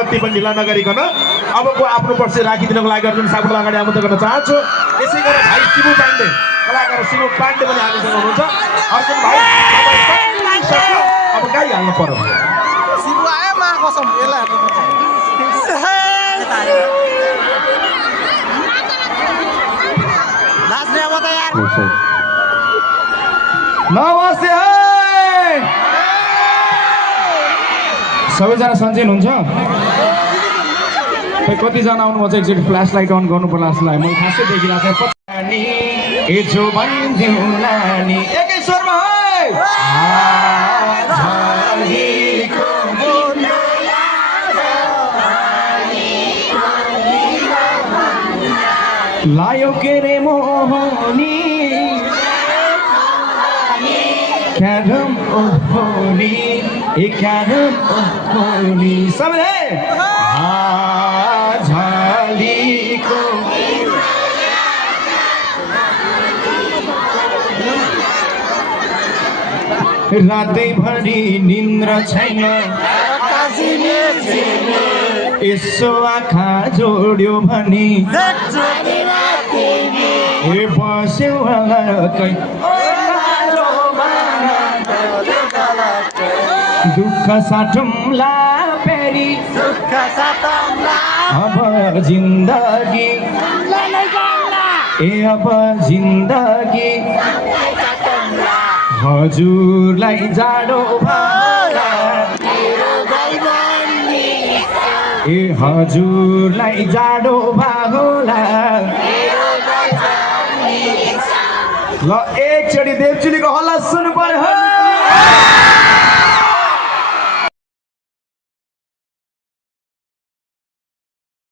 बत्ती पनि ढिला नगरिकन अबको आफ्नो पर्से राखिदिनको लागि अर्जुन सापकोटालाई अगाडि आमन्त्रण गर्न चाहन्छु। यसै गरेर भाइ शिवु पाण्डे, कलाकार शिवु पाण्डे पनि हामीसँग हुनुहुन्छ। अर्जुन भाइ अब गाइहाल्नु पर्यो। शिवु आयो मा कसम यसलाई नाच्ने अब त यार। नमस्ते सबैजना सन्चै हुनुहुन्छ? खै कतिजना आउनुभएको छ? एकचोटि फ्ल्यास लाइट अन गर्नु पर्ला जस्तो लाग्यो। मैले खासै देखिरहेको थिएँ। एकै स्वरमा लायो के रे मोहनी क्यारम ओहोनी ए क्यारम ओहोनी सबैले झालीको रातैभरि निन्द्रा छैन यसो आँखा जोड्यो भने ए बस्यो अलकै दुःख साटौँला फेरि अब जिन्दगी ए अब जिन्दगी हजुरलाई जाडो होला ए हजुरलाई जाडो होला। ल एकचोटि देवचुलीको हल्ला सुन्नु पर्यो।